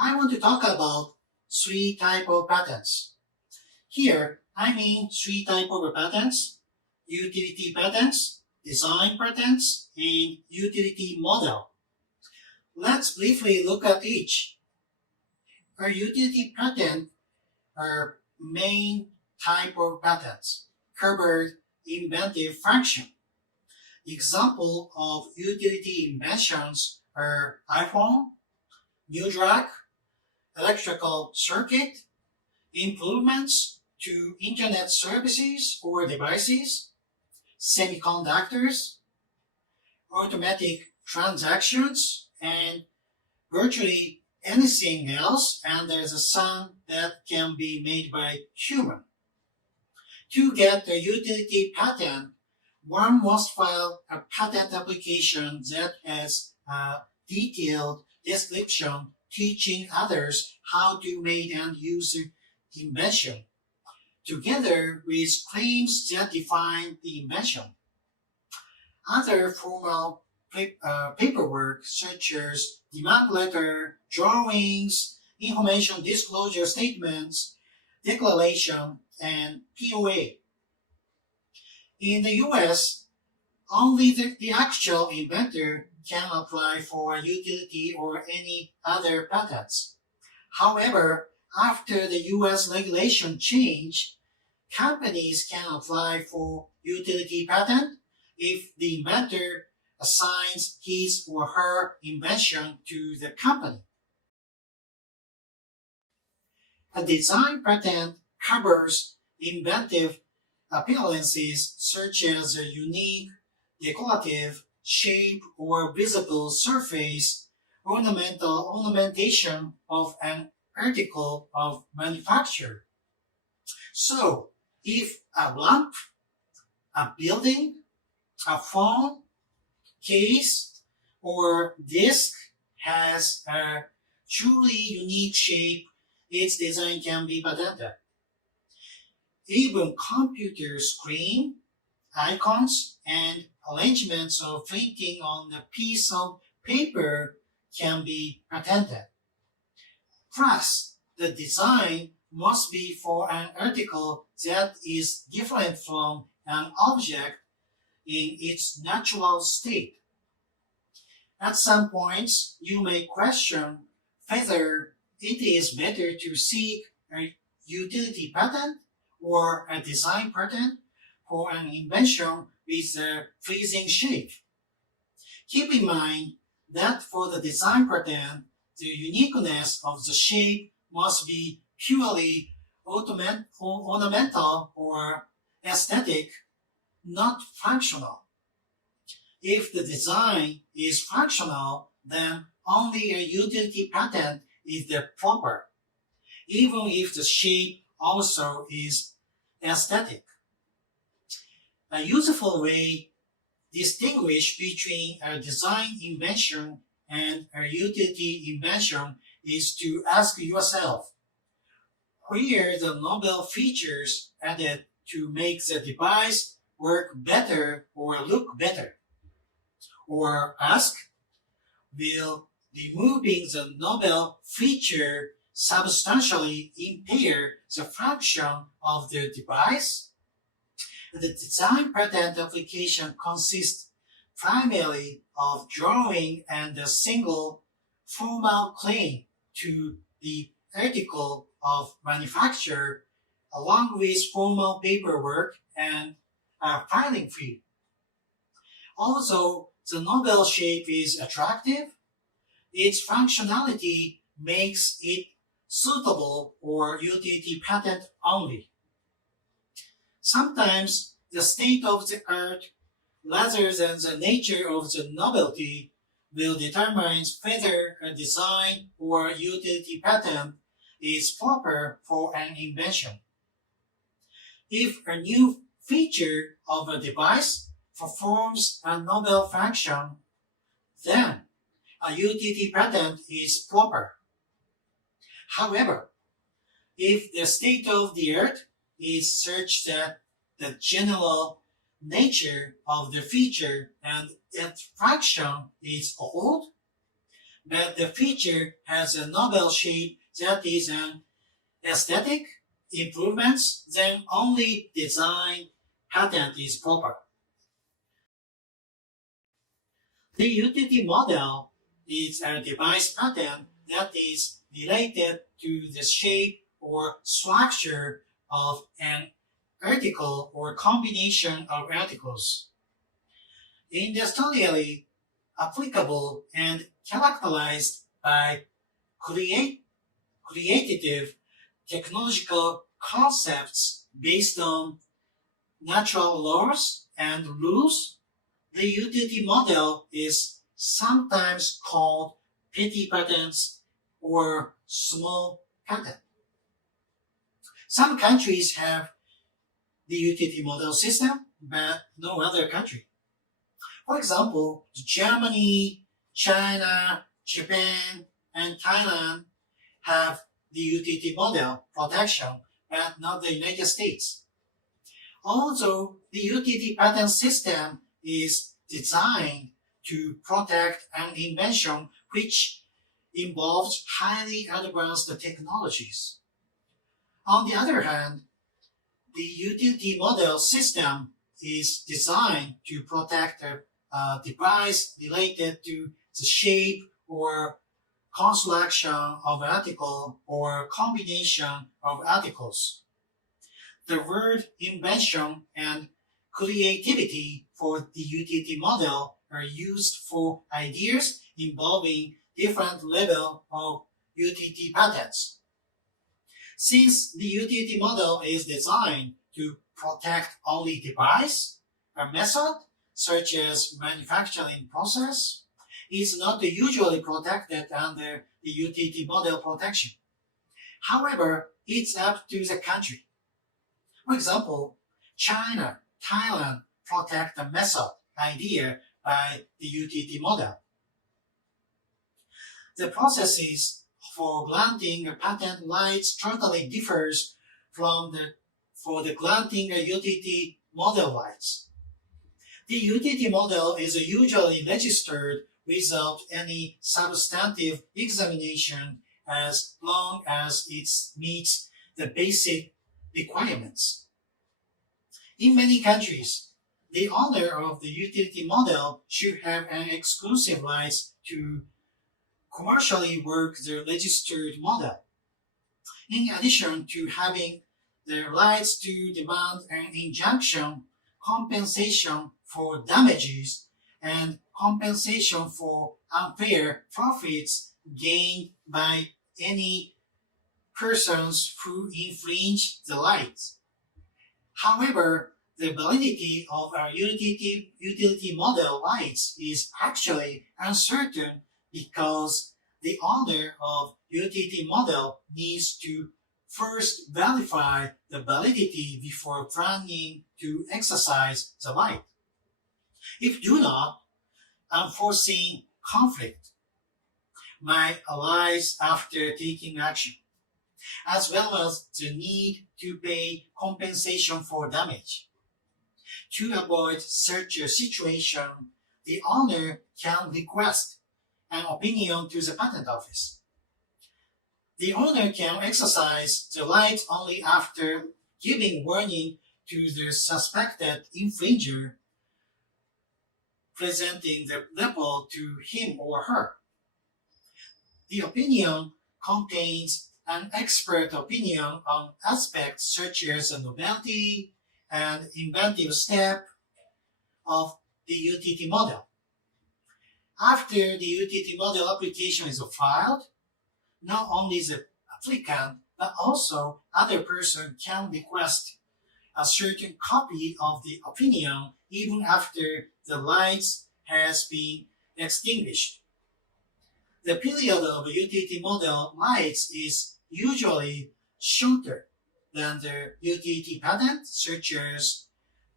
I want to talk about three types of patents. Here, I mean three types of patents: utility patents, design patents, and utility model. Let's briefly look at each. A utility patent are main type of patents, covered inventive function. Example of utility inventions are iPhone, new drug, electrical circuit, improvements to internet services or devices, semiconductors, automatic transactions, and virtually anything else under the sun that can be made by human. To get a utility patent, one must file a patent application that has a detailed description teaching others how to make and use the invention, together with claims that define the invention. Other formal paperwork such as demand letter, drawings, information disclosure statements, declaration, and POA. In the US, only the actual inventor can apply for a utility or any other patents. However, after the US regulation change, companies can apply for utility patent if the inventor assigns his or her invention to the company. A design patent covers inventive appearances such as a unique, decorative, shape or visible surface, ornamentation of an article of manufacture. So, if a lamp, a building, a phone, case, or disc has a truly unique shape, its design can be patented. Even computer screen, icons, and arrangements of printing on a piece of paper can be patented. Plus, the design must be for an article that is different from an object in its natural state. At some points, you may question whether it is better to seek a utility patent or a design patent for an invention with a pleasing shape. Keep in mind that for the design patent, the uniqueness of the shape must be purely ornamental or aesthetic, not functional. If the design is functional, then only a utility patent is the proper, even if the shape also is aesthetic. A useful way to distinguish between a design invention and a utility invention is to ask yourself, where the novel features added to make the device work better or look better? Or ask, will removing the novel feature substantially impair the function of the device? The design patent application consists primarily of drawing and a single formal claim to the article of manufacture, along with formal paperwork and a filing fee. Although the novel shape is attractive, its functionality makes it suitable for utility patent only. Sometimes the state of the art, rather than the nature of the novelty, will determine whether a design or utility patent is proper for an invention. If a new feature of a device performs a novel function, then a utility patent is proper. However, if the state of the art is such that the general nature of the feature and its function is old, but the feature has a novel shape that is an aesthetic improvements, then only design patent is proper. The utility model is a device patent that is related to the shape or structure of an article or combination of articles. Industrially applicable and characterized by creative technological concepts based on natural laws and rules. The utility model is sometimes called petty patents or small patent. Some countries have the utility model system, but no other country. For example, Germany, China, Japan, and Thailand have the utility model protection, but not the United States. Although the utility patent system is designed to protect an invention which involves highly advanced technologies. On the other hand, the utility model system is designed to protect a device related to the shape or construction of an article or combination of articles. The word invention and creativity for the utility model are used for ideas involving different levels of utility patents. Since the utility model is designed to protect only device or method, such as manufacturing process, is not usually protected under the utility model protection. However, it's up to the country. For example, China, Thailand protect the method idea by the utility model. The processes for granting a patent rights totally differs for the granting a utility model rights. The utility model is usually registered without any substantive examination as long as it meets the basic requirements. In many countries, the owner of the utility model should have an exclusive rights to commercially work the registered model, in addition to having the rights to demand an injunction, compensation for damages, and compensation for unfair profits gained by any persons who infringe the rights. However, the validity of our utility model rights is actually uncertain because the owner of utility model needs to first verify the validity before planning to exercise the right. If do not, unforeseen conflict might arise after taking action, as well as the need to pay compensation for damage. To avoid such a situation, the owner can request an opinion to the patent office. The owner can exercise the right only after giving warning to the suspected infringer, presenting the report to him or her. The opinion contains an expert opinion on aspects such as the novelty and inventive step of the utility model. After the utility model application is filed, not only the applicant but also other person can request a certain copy of the opinion even after the lights has been extinguished. The period of utility model rights is usually shorter than the utility patent, such as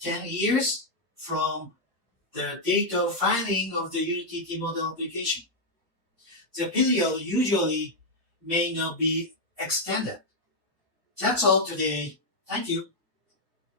10 years from the date of filing of the utility model application. The period usually may not be extended. That's all today. Thank you.